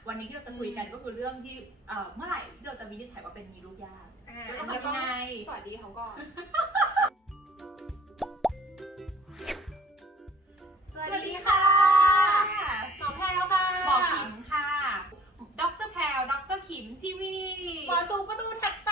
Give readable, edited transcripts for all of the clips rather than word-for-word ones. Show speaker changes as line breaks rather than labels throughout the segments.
วันนี้ที่เราจะคุยกันก็คือเรื่องที่เมื่อไหร่ที่เราจะวินิจฉัยว่าเป็นมีลูกยากแล้วก็ทำยังไง
สวัสดีเขาก่อน
สวัสดีค่ะ
หมอแพรวค่ะ
หมอขิมค่ะดร.แพรวดร.ขิมทีวี
หมอสูประตูถัดไป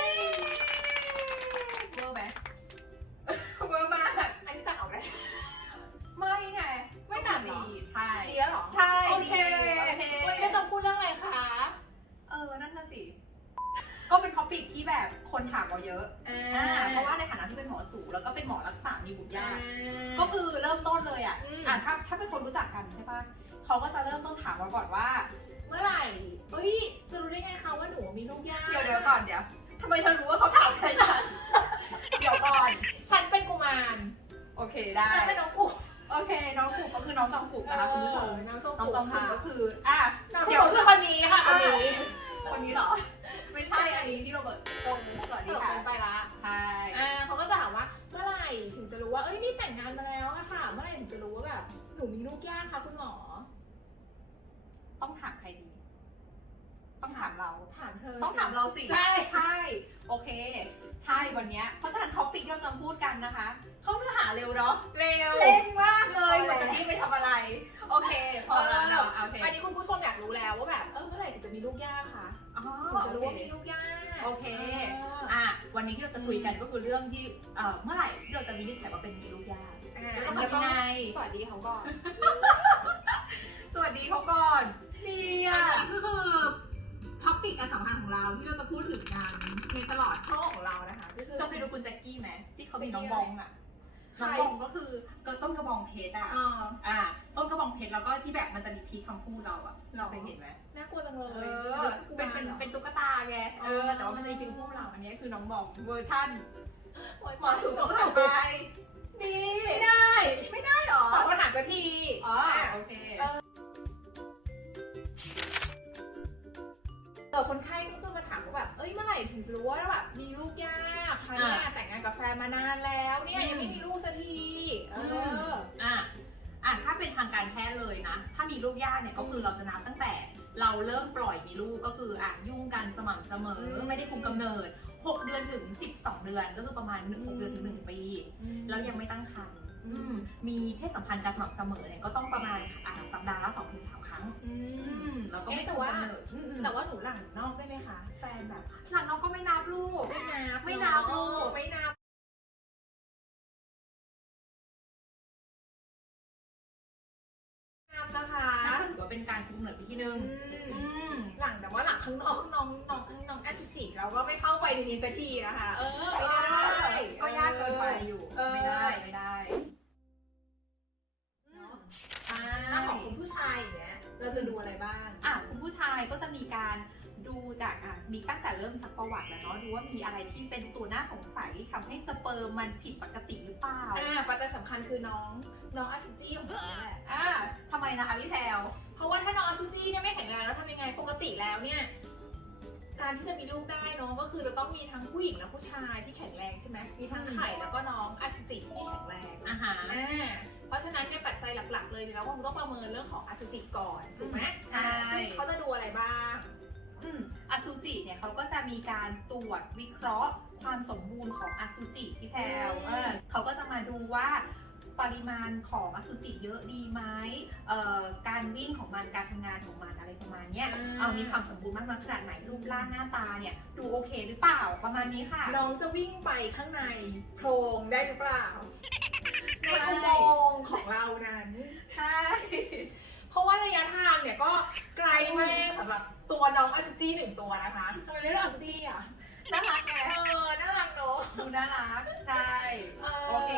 เวอร์ไหมเวอร์มาก
อันนี้ตัดออกได้
ไม่ไงไม่ตัดดีใช่
ดีแล้วหรอ
ใช่
โอเควันนี้จะพูดเรื่องอะไรคะ
นั่นน่ะสิก็เป็นท็อปิกที่แบบคนถามเราเยอะเพราะว่าในฐานะที่เป็นหมอสูแล้วก็เป็นหมอรักษามีบุตรยากก็คือเริ่มต้นเลยถ้าเป็นคนรู้จักกันใช่ปะเขาก็จะเริ่มต้นถามเราก่อนว่า
เมื่อไหร่จะรู้ได้ไงคะว่าหนูมีลูกยาก
เดี๋ยวก่อนทำไมเธอรู้ว่าเขาถามใครฉันเดี๋ยวก่อน
ฉันเป็นกุมาร
โอเคได้
เป็นน้องกุ๊ก
โอเคน้องกุ๊กก็คือน้องจองกุ๊กนะคะคุณผู้ชม
น้องจอง
กุ๊กก็คือ
น้องจองกุ๊กคือคนนี้ค่ะคน
นี้เหรอไม่ใช่อันนี้พี่โรเบิร์ตสวัสดีค่ะ
ไปละ
ใช่
เขาก็จะถามว่าเมื่อไหร่ถึงจะรู้ว่านี่แต่งงานมาแล้วอะค่ะเมื่อไหร่ถึงจะรู้ว่าแบบหนูมีลูกยากคะคุณหมอ
ต้องถามใครดีต้องถามเรา
ถามเธอ
ต้องถามเราสิใช่โอเคใช่วันนี้เพราะฉะนั้นท็อปปิกที่เราจะพูดกันนะคะเข้าเนื้อหาเร็วเนาะเร่งมากเลยมันจะรีบไปทำอะไรโอเคพอแล้วเนาะโอเค
อันนี้คุณผู้ชมอยากรู้แล้วว่าแบบเมื่อไหร่ถึงจะมีลูกยากคะถึงจะรู้ว่ามีลูกยาก
โอเควันนี้ที่เราจะคุยกันก็คือเรื่องที่เมื่อไหร่ที่เราจะวินิจฉัยว่าเป็นมีลูกยาก
แล้วก็ทำยังไงสวัสดีเขาก่อน
สวัสดีเขาก่อน
นี่ก็คือท็อปิกอันสำคัญของเราที่เราจะพูดถึงกันในตลอดช่วงของเรานะคะก็คือ
ต้องไปดูคุณแจ็คกี้ไหมที่เขามีน้องบองน้องบองก็คือต้นกระบองเพชรต้นกระบองเพชรแล้วก็ที่แบบมันจะมีพีคำพูดเราเคยเห็นไหม
น่ากลัวจังเลย
เป็นตุ๊กตาไงแต่ว่ามันจะมีพีคำพูดเราอันนี้คือน้องบองเวอร์ชั่นหมอสูงต้องไปนี่
ไม่ได้หรอตอบคำถามสักที
โอเค
คนไข้ก็คือมาถามว่าแบบเมื่อไหร่ถึงจะรู้ว่าแบบมีลูกยากคะเนี่ยแต่งงานกับแฟนมานานแล้วเนี่ยยังไม่มีลูกสักที
ถ้าเป็นทางการแพทย์เลยนะถ้ามีลูกยากเนี่ยก็คือเราจะนับตั้งแต่เราเริ่มปล่อยมีลูกก็คือยุ่งกันสม่ำเสมอไม่ได้คุมกำเนิด6 เดือนถึง12 เดือนก็คือประมาณ6 เดือนถึง1 ปีแล้วยังไม่ตั้งครรภ์มีเพศสัมพันธ์กันสม่ำเสมอเนี่ยก็ต้องประมาณสัปดาห์ละ2 ถึง 3 ครั้งแล้วก็ไม่
แต่ว่าหนูหลังนอกได้ไหมคะแฟนแบบ
หลังนอกก็ไม่นับลูก
ไม่นับนะคะ
ถือว่าเป็นการคุมกำเนิดวิธีนึง
แต่ว่าหลังข้างนอกน้องอสุจิเราก็ไม่เข้าไปในนี้สักทีนะคะ
ก็ยากเกินไปอยู่ไม่ได้
ถ้าของคุณผู้ชายอย่างเงี้ยเราจะดูอะไรบ้าง
คุณผู้ชายก็จะมีการดูจากมีตั้งแต่เริ่มซักประวัติแล้วเนาะดูว่ามีอะไรที่เป็นตัวน่าสงสัยทำให้สเปิร์มมันผิดปกติหรือเปล่า
ปัจจัยสำคัญคือน้องอสุจิของเราแหละ
ทำไมนะคะพี่แพรว
เพราะว่าถ้าน้องอสุจิเนี่ยไม่แข็งแรงแล้วทำยังไงปกติแล้วเนี่ยการที่จะมีลูกได้น้องก็คือจะต้องมีทั้งผู้หญิงและผู้ชายที่แข็งแรงใช่ไหมมีทั้งไข่แล้วก็น้องอสุจิที่แข็งแรงเพราะฉะนั้นเนี่ยปัจจัยหลักๆเลยเราก็คงต้องประเมินเรื่องของอสุจิก่อนถูกไหมเขาจะดูอะไรบ้าง
อสุจิเนี่ยเขาก็จะมีการตรวจวิเคราะห์ความสมบูรณ์ของอสุจิพี่แพรวเขาก็จะมาดูว่าปริมาณของอสุจิเยอะดีไหมการวิ่งของมันการทำงานของมันอะไรประมาณนี้มีความสมบูรณ์มากน้อยขนาดไหนรูปร่างหน้าตาเนี่ยดูโอเคหรือเปล่าประมาณนี้ค่ะ
น้องจะวิ่งไปข้างในโพรงได้หรือเปล่าในอุโมงค์ของเรานั้น
ใช่
เพราะว่าระยะทางเนี่ยก็ไกลมากสำหรับตัวน้องอสุจิ1 ตัวนะคะทำไมเรียกอสุจิ
น่ารักไง
น่ารักเนาะ
ดูน่ารักใช่โอเค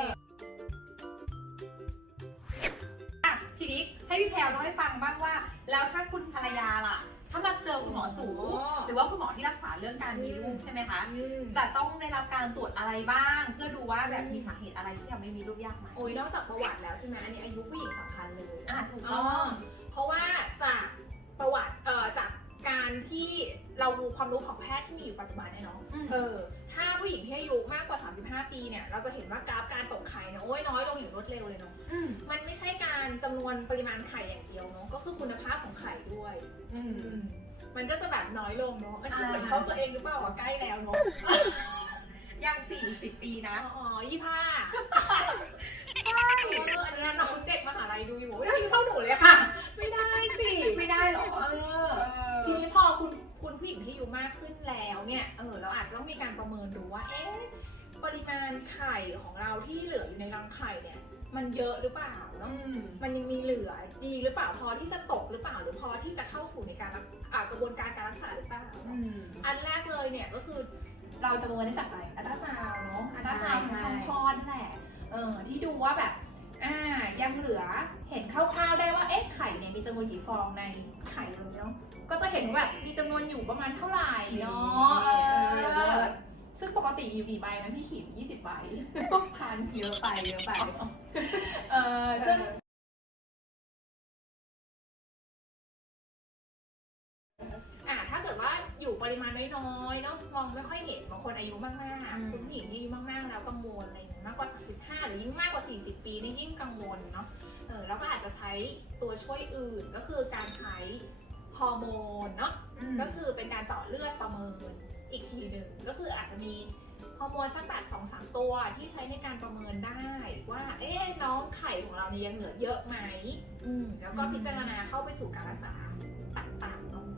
ทีนี้ให้พี่แพรวเล่าให้ฟังบ้างว่าแล้วถ้าคุณภรรยาล่ะถ้ามาเจอคุณหมอสูหรือว่าคุณหมอที่รักษาเรื่องการมีลูกใช่ไหมคะจะต้องได้รับการตรวจอะไรบ้างเพื่อดูว่าแบบมีสาเหตุอะไรที่ทำให้มีลูกยากไหม
นอกจากประวัติแล้วใช่ไหมอันนี้อายุผู้หญิงสำคัญเลย
ถูกต้อง
เพราะว่าจากประวัติจากการที่เราดูความรู้ของแพทย์ที่มีอยู่ปัจจุบันเนี่ยเนาะถ้าผู้หญิงที่อายุมากกว่า35 ปีเนี่ยเราจะเห็นว่ากราฟการตกไข่เนี่ยน้อยลงอย่างรวดเร็วเลยเนาะมันไม่ใช่การจำนวนวนปริมาณไข่อย่างเดียวเนาะก็คือคุณภาพของไข่ด้วย
อืม
มันก็จะแบบน้อยลงเนาะอันนี้เหมือนเข้าตัวเองหรือเปล่าใกล้แล้วเนาะ
ยัง40 ปีนะ
อ๋อ25ใช่อันนี้น้องเด็กมหาลัยดูอยู่ไม่ได้อายุเท่าหนูเลยค่ะ ไม่ได้สิ
ไม่ได้หรอ
ทีนี้พอคุณผู้หญิงที่อายุมากขึ้นแล้วเนี่ยเราอาจจะต้องมีการประเมินดูว่าปริมาณไข่ของเราที่เหลืออยู่ในรังไข่เนี่ยมันเยอะหรือเปล่าเนาะมันยังมีเหลือดีหรือเปล่าพอที่จะตกหรือเปล่าหรือพอที่จะเข้าสู่ในการกระบวนการการรักษาหรือเปล่าอันแรกเลยเนี่ยก็คือเราจะประเมินได้จากอะไรอัลตราซาวน์เนาะอัลตราซาวน์ช่องคลอดนั่นแหละที่ดูว่าแบบยังเหลือเห็นคร่าวๆได้ว่าไข่เนี่ยมีจำนวนกี่ฟองในไข่เราเนาะก็จะเห็นว่าแบบมีจำนวนอยู่ประมาณเท่าไหร่เนาะซึ่งปกติมีกี่ใบนะพี่ขิม20 ใบ
คันเยอะไป
ซึ่งถ้าเกิดว่าอยู่ปริมาณน้อยๆเนาะมองไม่ค่อยเห็นบางคนอายุมากๆคุณผู้หญิงที่อายุมากๆแล้วกังวลอะไรอย่างเงี้ยมากกว่า35หรือยิ่งมากกว่า40 ปีนี่ยิ่งกังวลเนาะแล้วก็อาจจะใช้ตัวช่วยอื่นก็คือการใช้ฮอร์โมนเนาะก็คือเป็นการเจาะเลือดประเมินอีกทีหนึ่งก็คืออาจจะมีฮอร์โมนสักแบบ2-3 ตัวที่ใช้ในการประเมินได้ว่าน้องไข่ของเราเนี่ยยังเหลือเยอะไหมแล้วก็พิจารณาเข้าไปสู่การรักษาต่างๆเนาะ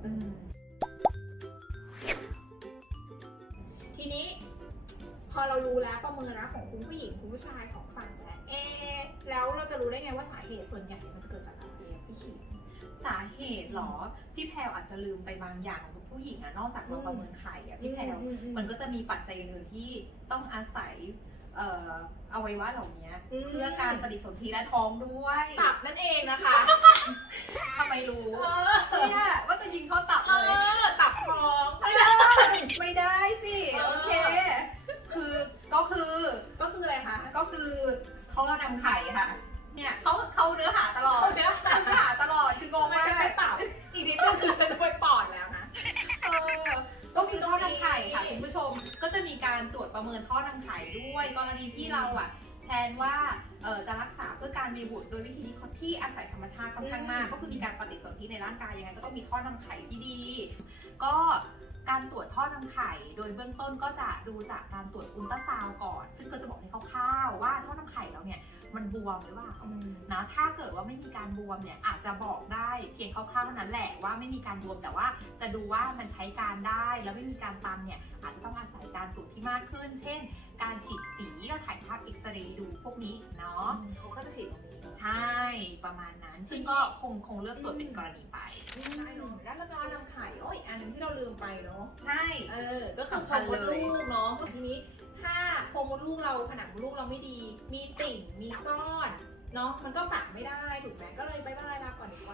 ทีนี้พอเรารู้แล้วประเมินแล้วของคุณผู้หญิงคุณผู้ชาย2 ฝั่งแล้วเราจะรู้ได้ไงว่าสาเหตุส่วนใหญ่มันจะเกิดจากอะไรพี่ขิม
สาเหตุหรอพี่แพรวอาจจะลืมไปบางอย่างของผู้หญิงนอกจากเราประเมินไข่พี่แพรวมันก็จะมีปัจจัยอื่นที่ต้องอาศัยอวัยวะเหล่านี้เพื่อการปฏิสนธิและท้องด้วย
ตับนั่นเองนะคะ
ทำไมรู้เนี่ยว่าจะยิงเข้าตับเลย
ตับท้อง
ไม่ได้สิโอเคก็คืออะไรคะก็คือเขานำไข่ค่ะเนี่ยเขาเนื้อหาตลอดคืองงมาก
ไม่ใช่ตับอีกนิดนึงคือจะไปปอดแล้วนะ
ก็คือท่อนำไข่ค่ะคุณผู้ชมก็จะมีการตรวจประเมินท่อนำไข่ด้วยกรณีที่เราแทนว่าจะรักษาเพื่อการมีบุตรโดยวิธีที่อาศัยธรรมชาติค่อนข้างมากก็คือมีการปฏิสนธิในร่างกายยังไงก็ต้องมีท่อนำไข่ที่ดีก็การตรวจท่อนำไข่โดยเบื้องต้นก็จะดูจากการตรวจอุลตราซาวด์ก่อนซึ่งก็จะบอกในคร่าวๆว่าท่อนำไข่เราเนี่ยมันบวมหรือเปล่านะถ้าเกิดว่าไม่มีการบวมเนี่ยอาจจะบอกได้เพียงคร่าวๆนั้นแหละว่าไม่มีการบวมแต่ว่าจะดูว่ามันใช้การได้แล้วไม่มีการตันเนี่ยอาจจะต้องอาศัยการตรวจที่มากขึ้นเช่นการฉีดสีเราถ่ายภาพเอ็กซเรย์ดูพวกนี้เนาะ
เขาก็จะฉีดตรงนี้
ใช่ประมาณนั้นซึ่งก็คงเลือกตรวจเป็นกรณีไป
ใช่แล้วเราจะนำไข่อีกอันนึงที่เราลืมไปเนาะ
ใช่
ก็คือโพรงมดลูกเนาะทีนี้ถ้าโพรงมดลูกเราผนังมดลูกเราไม่ดีมีติ่งมีก้อนเนาะมันก็ฝังไม่ได้ถูกไหมก็เลยบายบายลาก่อนดีกว่า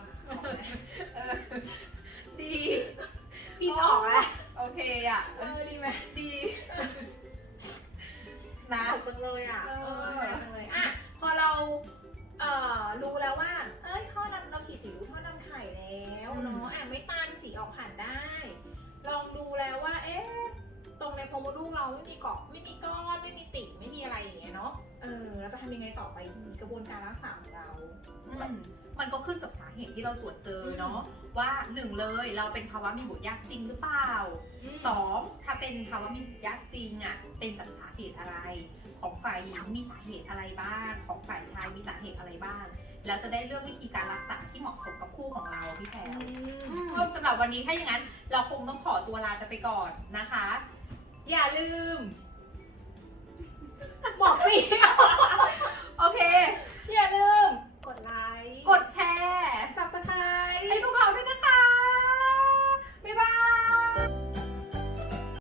ดี
กินออกแล้ว
โอเค
ดีไหม
ดีนะ
จังเลยพอเรารู้แล้วว่าท่อนำเราฉีดสีรู้ท่อนำไข่แล้วเนาะไม่ตันสีออกผ่านได้ลองดูแล้วว่าตรงในโพรงมดลูกเราไม่มีเกาะไม่มีก้อนไม่มีติ่งไม่มีอะไรอย่างเงี้ยเนาะแล้วจะทำยังไงต่อไปดีกระบวนการรักษาของเรา
มันก็ขึ้นกับสาเหตุที่เราตรวจเจอเนาะว่า1เลยเราเป็นภาวะมีบุตรยากจริงหรือเปล่า2ถ้าเป็นภาวะมีบุตรยากจริงเป็นจากสาเหตุอะไรของฝ่ายหญิงมีสาเหตุอะไรบ้างของฝ่ายชายมีสาเหตุอะไรบ้างแล้วจะได้เลือกวิธีการรักษาที่เหมาะสมกับคู่ของเราพี่แพรสำหรับวันนี้ถ้าอย่างนั้นเราคงต้องขอตัวลาไปก่อนนะคะอย่าลืม